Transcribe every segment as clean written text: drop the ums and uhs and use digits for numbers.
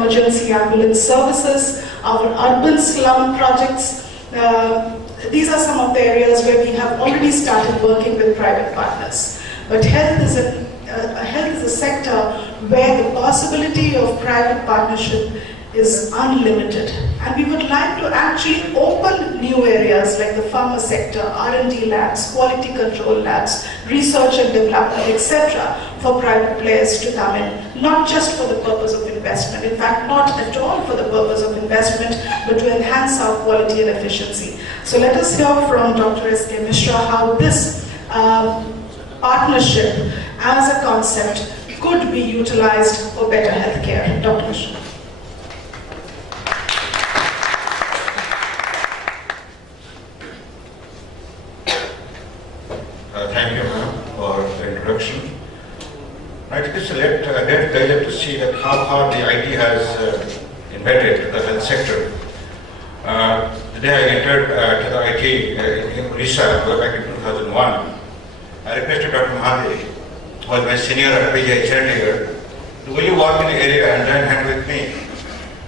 emergency ambulance services, our urban slum projects. These are some of the areas where we have already started working with private partners. But health is a sector where the possibility of private partnership is unlimited. And we would like to actually open new areas like the pharma sector, R&D labs, quality control labs, research and development, etc. for private players to come in, not just for the purpose of investment, in fact not at all for the purpose of investment, but to enhance our quality and efficiency. So let us hear from Dr. S.K. Mishra how this partnership as a concept could be utilized for better healthcare. Dr. Mishra. Thank you, ma'am, for the introduction. Right, it is let's get to see that how far the IT has embedded the health sector. The day I entered to the IT in Odisha, back in 2001, I requested Dr. Mahadi, who was my senior at PGI Chandigarh, to will you walk in the area and join hand with me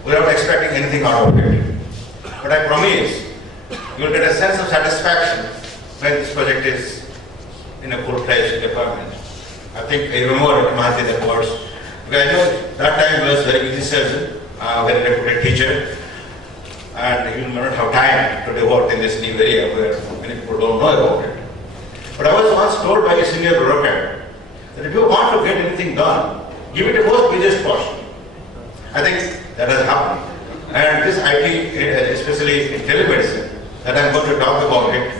without expecting anything out of it. But I promise you will get a sense of satisfaction when this project is in a full-fledged deployment. I think I remember Dr. Mahadi that words, because I know that time he was very busy surgeon, very reputed teacher, and he will not have time to devote in this new area where many people don't know about it. But I was once told by a senior bureaucrat that if you want to get anything done, give it a most busiest portion. I think that has happened. And this IT, especially in telemedicine, that I'm going to talk about it,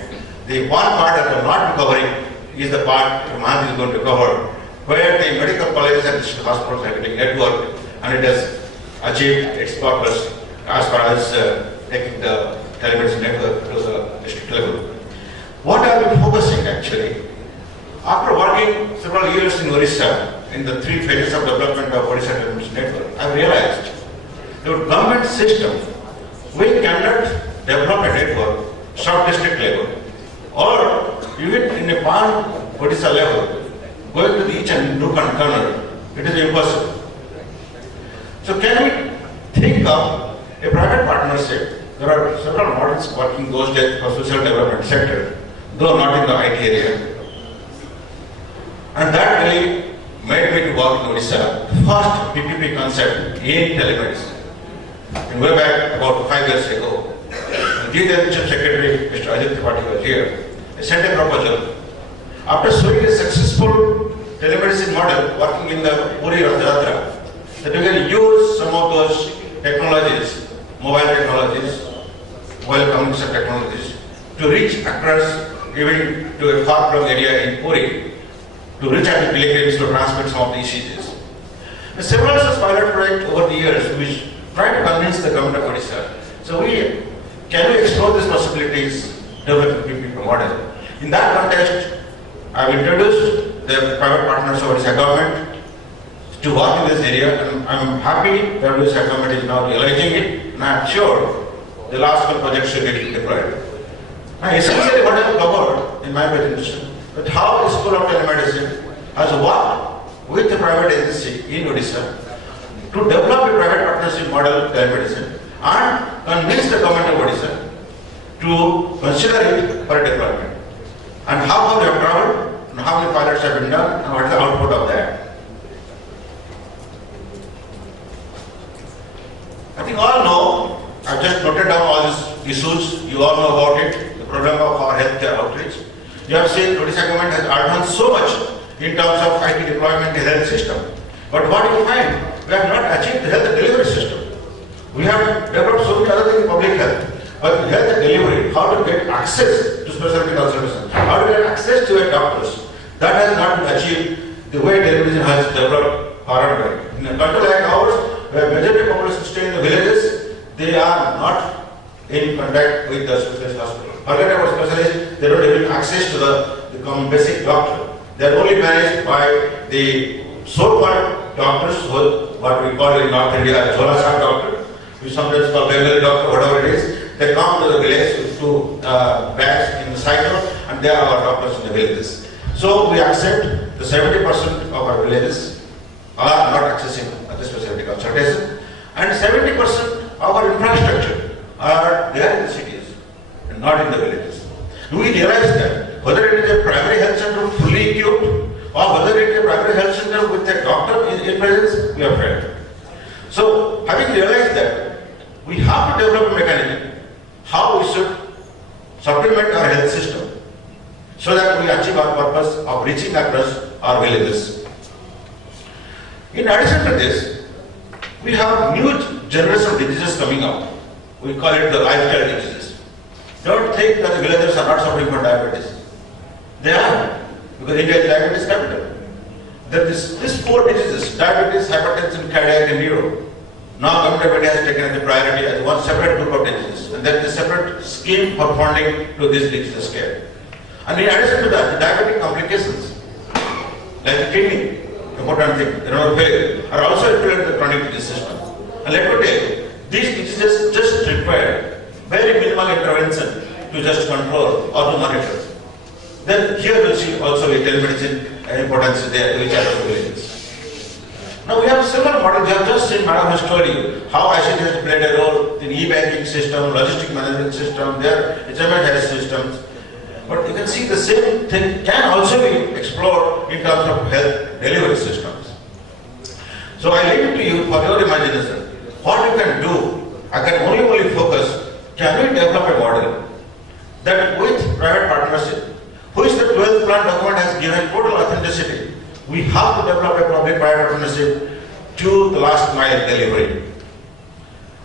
the one part that will not be covering is the part that Mahadi is going to cover, where the medical colleges and district hospitals are getting networked, and it has achieved its purpose as far as taking the telemedicine network to the district level. What I have been focusing actually, after working several years in Odisha, in the 3 phases of development of Odisha telemedicine network, I realized that government system, we cannot develop a network sub-district level, or even in a pan-Odisha level, going to each and nook and corner, it is impossible. So can we think of a private partnership? There are several models working those days for social development sector, though not in the IT area. And that really made me to work in Odisha, first PPP concept in telemedicine. And way back about 5 years ago, the then Chief Secretary, Mr. Ajit Tripathi was here. He sent a proposal. After showing a successful telemedicine model working in the Puri Rath Yatra, that we can use some of those technologies, mobile technologies, mobile communication technologies, to reach across even to a far-flung area in Puri, to reach out to pilgrims to transmit some of the ECGs. Several such pilot projects over the years which try to convince the government of Odisha. So can we explore these possibilities, develop a PPP model? In that context, I have introduced the private partners of Odisha government to work in this area, and I am happy that Odisha government is now realizing it, and I am sure the last one project should get deployed. Now, essentially what I have covered in my presentation, that how the School of Telemedicine has worked with the private agency in Odisha to develop a private partnership model of telemedicine and convince the government of Odisha to consider it for deployment. And how they have traveled, and how many pilots have been done, and what is the output of that. I think all know, I've just noted down all these issues, you all know about it, the problem of our healthcare outreach. You have seen Odisha government has advanced so much in terms of IT deployment in the health system. But what do you find? We have not achieved the health delivery system. We have developed so many other things in public health. But health delivery, how to get access to specialty consultation, how to get access to a doctors, that has not been achieved the way telemedicine has developed far and wide. In a country like ours, where majority of population stay in the villages, they are not in contact with the specialist hospital. Forget about specialists, they don't even access to the common basic doctor. They are only managed by the so-called doctors, what we call in North India, Zola Shah doctor, we sometimes call Bengali doctor, whatever it is. They come to the village with 2 bags in the cycle, and they are our doctors in the villages. So we accept the 70% of our villages are not accessing the specialty consultation, and for infrastructure are there in the cities and not in the villages. Do we realize that whether it is a primary health center fully equipped or whether it is a primary health center with a doctor in presence, we are failed. So, having realized that, we have to develop a mechanism how we should supplement our health system so that we achieve our purpose of reaching across our villages. In addition to this, we have new generation of diseases coming up. We call it the lifestyle diseases. Don't think that the villagers are not suffering from diabetes. They are, because India is diabetes capital. There is these four diseases: diabetes, hypertension, cardiac, and neuro. Now government of India has taken as a priority as one separate group of diseases, and there is a separate scheme for funding to these diseases care. And in addition to that, the diabetic complications, like the kidney, important thing, renal failure, are also included in the chronic disease system. And let me tell you, these diseases just require very minimal intervention to just control or to monitor. Then here we'll see also a telemedicine importance there, which are the villages. Now we have several models. You have just seen, Madam has told you how ICT has played a role in e-banking system, logistic management system, their HMS health systems. But you can see the same thing can also be explored in terms of health delivery systems. So I leave it to you for your imagination. What you can do, I can only focus, can we develop a model that with private partnership, which the 12th plan document has given total authenticity, we have to develop a public-private partnership to the last mile delivery.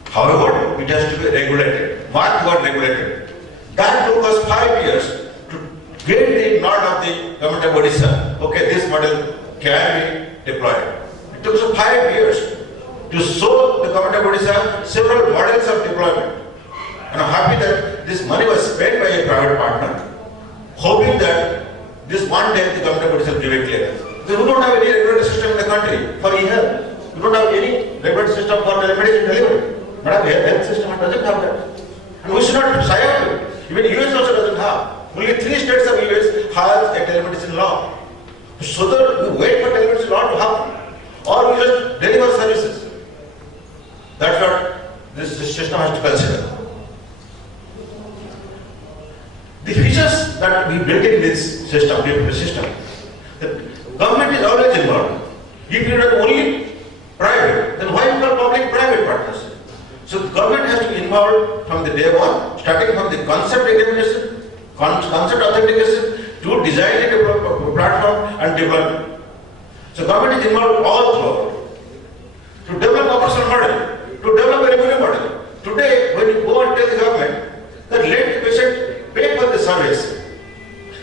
However, it has to be regulated. Mark the word regulated. That took us 5 years to get the nod of the government of Odisha. Okay, this model can be deployed. It took us 5 years to show the government of Odisha several models of deployment. And I'm happy that this money was spent by a private partner, hoping that this one day the government of Odisha will give it clearance. Because we don't have any regulatory system in the country for e-health. We don't have any regulatory system for telemedicine delivery. But our health system doesn't have that. And we should not shy away. Even US also doesn't have. Only 3 states of US have a telemedicine law. So that we wait for telemedicine law to happen, or we just deliver services. That's what this system has to consider. The features that we built in this system, the government is always involved. If you are only private, then why not public-private partnership? So the government has to be involved from the day one, starting from the concept examination, concept authentication, to designing a platform and deployment. So government is involved all throughout. To develop operational model, to develop a revenue model. Today, when you go and tell the government that let the patient pay for the service,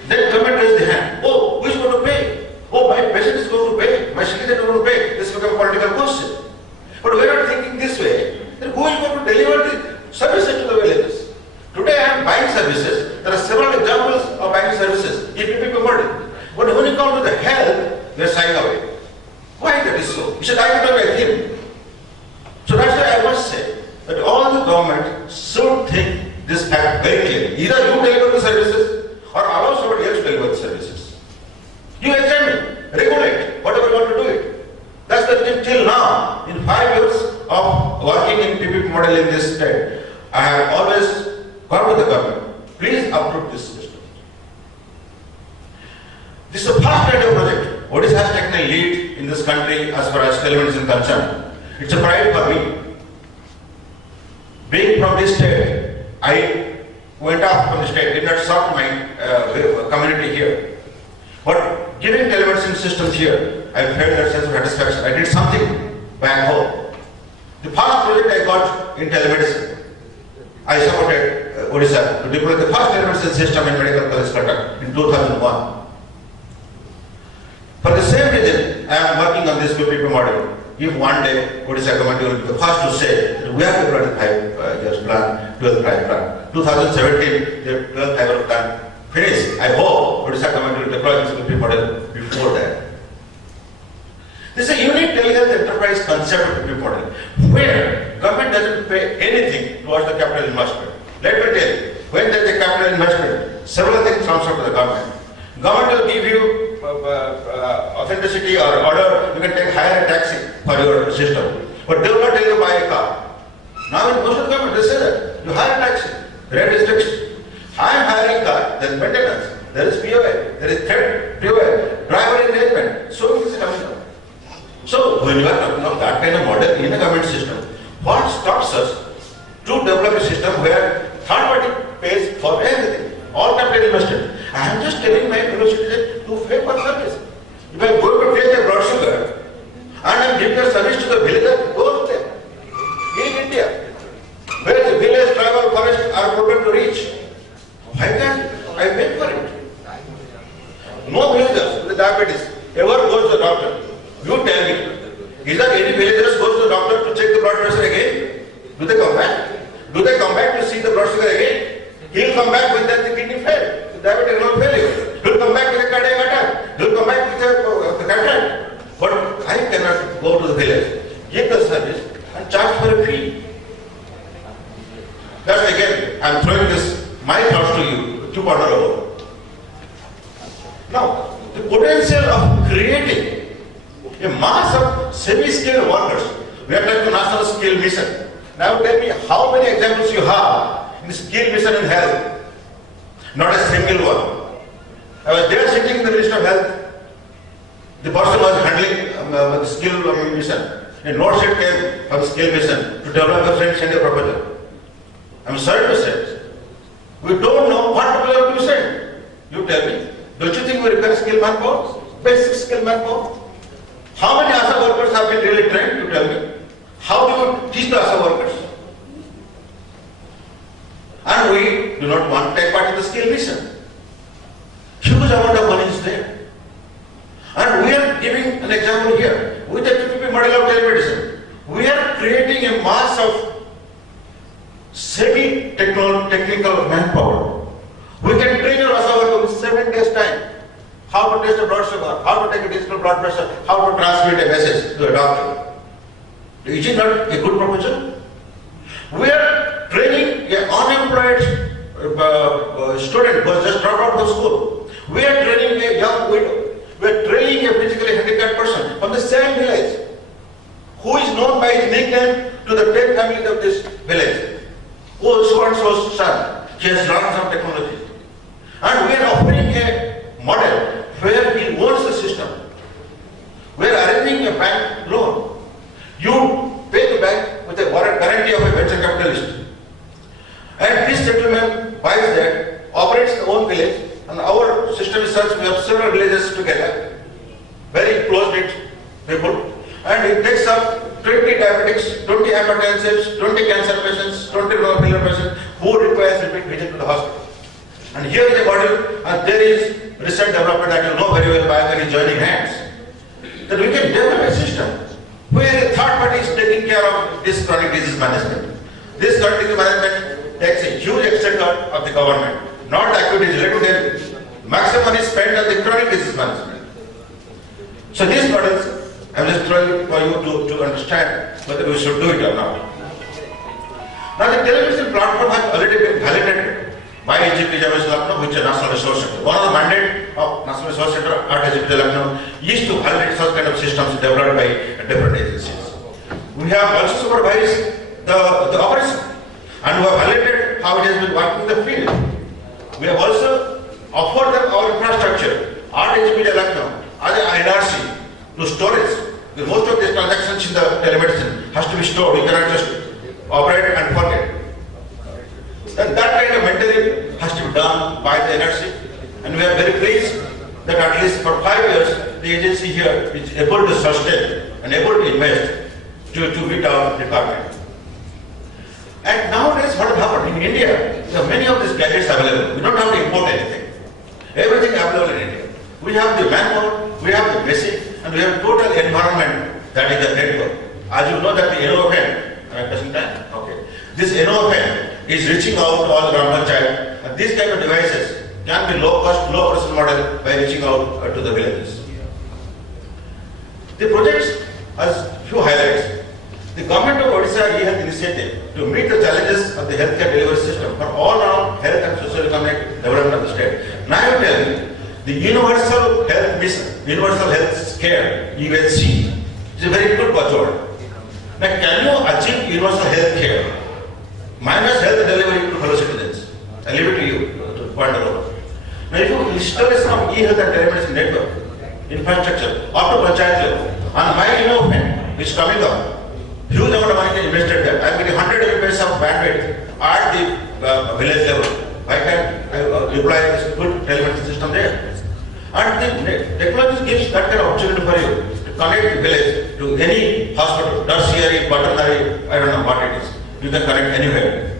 then government raises the hand. Oh, who is going to pay? Oh, my patient is going to pay. My citizen is going to pay. This becomes a political question. But we are not thinking this way. Then who is going to deliver the services to the villages? Today I am buying services. There are several examples of buying services in PPP model. But when you come to the health, we are shying away. Why that is so? We should identify by him. So that's why I must say that all the government should think this fact very clearly. Either you deliver the services or allow somebody else to deliver the services. You examine, regulate, whatever you want to do it. That's the thing till now. In 5 years of working in PPP model in this state, I have always gone to the government. Please approve this system. This is the first kind of project. Odisha has taken a lead in this country as far as telemedicine is concerned. It's a pride for me. Being from this state, I went off from the state, did not serve my community here. But giving telemedicine systems here, I felt that sense of satisfaction. I did something back home. The first project I got in telemedicine, I supported Odisha to deploy the first telemedicine system in Medical College Cuttack in 2001. For the same reason, I am working on this PPP model. If one day Odisha government will be the first to say that we have deployed the 5 years plan, 12th plan. 2017, the 12th 5-year plan finished. I hope Odisha government will deploy this PPP model before that. This is a unique telehealth enterprise concept of PPP model, where government doesn't pay anything towards the capital investment. Let me tell you, when there is a capital investment, several things comes up to the government. Government will give you authenticity or order, you can hire a taxi for your system. But they will not tell you buy a car. Now in most of the government, they say that you hire a taxi, rate is fixed. I am hiring a car, there is maintenance, there is POA, there is threat, POA, driver engagement, so it is coming down. So when you are talking of that kind of model in a government system, what stops us to develop a system where third party pays for everything, all capital invested? I am just telling my fellow citizens to pay for service. If I am going to take a blood sugar and I am giving a service to the villager, go there. In India, where the village, tribal, forest are open to reach, why can't I pay for it? No villagers with diabetes ever goes to the doctor. You tell me, is there any villagers goes to the doctor to check the blood pressure again? Do they come back? Do they come back to see the blood sugar again? He'll come back with that the kidney failed, the diabetic renal failure. He'll come back with a cardiac attack. He'll come back with a cataract. But I cannot go to the village, give the service and charge for a fee. That's again, I'm throwing this, my thoughts to you, to ponder over. Now, the potential of creating a mass of semi-skilled workers. We are like the national skill mission. Now tell me how many examples you have in the skill mission in health. Not a single one. I was there sitting in the Ministry of Health. The person was handling the skill mission. A note sheet came from the skill mission to develop a friend send a proposal. I'm sorry to say, we don't know what proposal to send. You tell me. Don't you think we require skill manpower? Basic skill manpower? How many ASA workers have been really trained? You tell me. How do you teach the ASA workers? And we do not want to take part in the skill mission. Huge amount of money is there. And we are giving an example here. With the PPP model of telemedicine, we are creating a mass of semi-technical manpower. We can train your ASA worker in 7 days' time. How to test a blood sugar, how to take a digital blood pressure, how to transmit a message to a doctor. Is it not a good proposal? We are training an unemployed student who has just dropped out of school. We are training a young widow. We are training a physically handicapped person from the same village who is known by his nickname to the 10 families of this village. Oh, so and so's son. He has learned some technology. And we are offering a model where he owns the system. We are arranging a bank loan. You pay the bank with a guarantee of a venture capitalist. And this gentleman buys that, operates the own village, and our system is such, we have several villages together, very close-knit people, and it takes up 20 diabetics, 20 hypertensives, 20 cancer patients, 20 renal failure patients who requires repeat visit to the hospital. And here is a model, and there is recent development that you know very well by very joining hands, that we can develop a system where a third party is taking care of this chronic disease management. This chronic disease management takes a huge extent of the government, not the activities related to them. Maximum money is spent on the chronic disease management. So these models, I'm just trying for you to understand whether we should do it or not. Now the television platform has already been validated by EGP Lucknow, which is a National Resource Center. One of the mandate of National Resource Center at EGP Lucknow is to validate such kind of systems developed by different agencies. We have also supervised the operation and we have validated how it has been working in the field. We have also offered them our infrastructure at EGP Lucknow as an NRC to storage. Because most of these transactions in the telemedicine has to be stored. You cannot just operate and forget. And that kind of mentoring has to be done by the NRC, and we are very pleased that at least for 5 years the agency here is able to sustain and able to invest to meet our requirement. And nowadays what has happened in India, there are many of these gadgets available. We don't have to import anything. Everything available in India. We have the manpower, we have the machine, and we have total environment that is the network. As you know that the Endocrine, am I pressing time? Okay. This Endocrine is reaching out to all the Gram Panchayat, and these kind of devices can be low cost, low person model by reaching out to the villages. The projects has few highlights. The government of Odisha e-health initiative to meet the challenges of the healthcare delivery system for all around health and socio-economic development of the state. Now I tell you, the Universal Health Mission, Universal Health Care, UHC, is a very good buzzword. Now, can you achieve universal health care minus health delivery to fellow citizens? I leave it to you to ponder over. Now, if you establish some e-health and telemedicine network, infrastructure, up to panchayat level, and my investment is coming up, huge amount of money is invested there. I am getting 100 Mbps of bandwidth at the village level. Why can't I deploy this good telemedicine system there? And the technology gives that kind of opportunity for you to connect the village to any hospital, tertiary, quaternary, I don't know what it is. You can connect anywhere.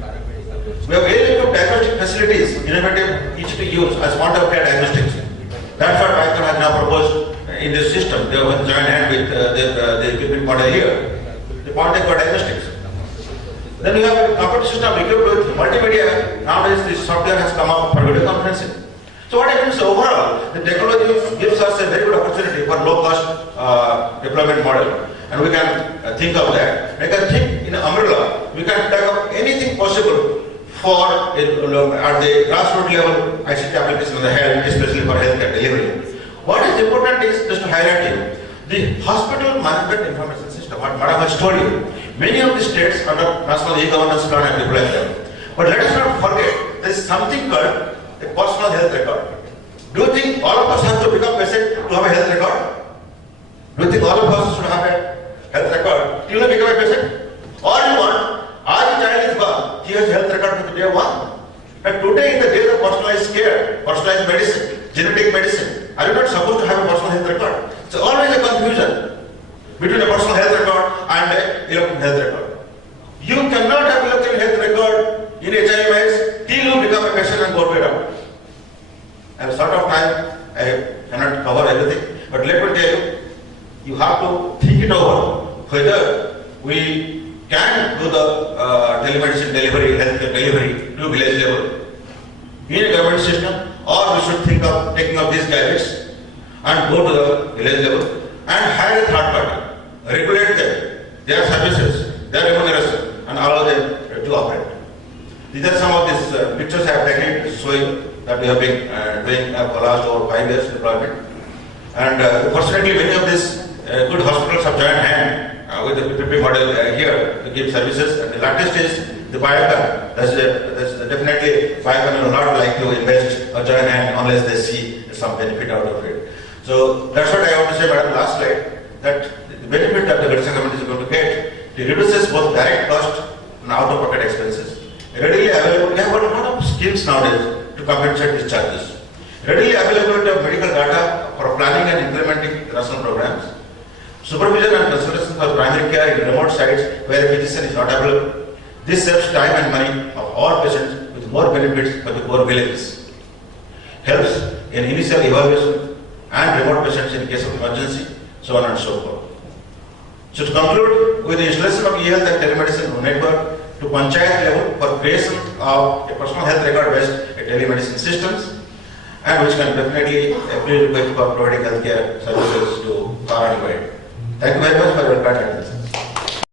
We have very good diagnostic facilities, innovative, each to use as point of care diagnostics. That's what Python has now proposed in this system. They have joined hand with the equipment model here. The point of care diagnostics. Then you have a computer system equipped with multimedia. Nowadays, this software has come up for video conferencing. So what happens overall, the technology gives us a very good opportunity for low-cost deployment model. And we can think of that. We can think in umbrella. We can take up anything possible for at the grassroots level ICT application of the health, especially for healthcare delivery. What is important is just to highlight you the hospital management information system. What Madam has told you, many of the states under national e-governance plan have deployed them. But let us not forget there is something called a personal health record. Do you think all of us have to become patient to have a health record? Do you think all of us should have a health record till we become a patient? Or you want, as the child is born, he has a health record from day one. And today in the days of personalized care, personalized medicine, genetic medicine, are you not supposed to have a personal health record? It's always a confusion between a personal health record and a electronic health record. You cannot have electronic health record in HIV/AIDS till you become a patient and go to it out. I have sort of time, I cannot cover everything, but let me tell you, you have to think it over whether we can do the telemedicine delivery, healthcare delivery to village level in a government system, or we should think of taking up these gadgets and go to the village level and hire a third party, regulate them, their services, their remuneration, and allow them to operate. These are some of these pictures I have taken showing that we have been doing for the last over 5 years deployment. And fortunately, many of these good hospitals have joined hand with the PPP model here to give services. And the latest is the Biocon. That's definitely Biocon will not like to invest or join hand unless they see some benefit out of it. So that's what I want to say, madam, last slide, that the benefit that the Odisha government is going to get, it reduces both direct cost and out-of-pocket expenses. Readily available, we have got a lot of schemes nowadays to compensate these charges. Readily availability of medical data for planning and implementing national programs. Supervision and consultation for primary care in remote sites where a physician is not available. This saves time and money of all patients with more benefits for the poor villages. Helps in initial evaluation and remote patients in case of emergency, so on and so forth. So to conclude, with the installation of e-health and telemedicine network to panchayat level for creation of a personal health record-based telemedicine systems, and which can definitely be required for providing healthcare services to far and wide. Thank you very much for your kind attention.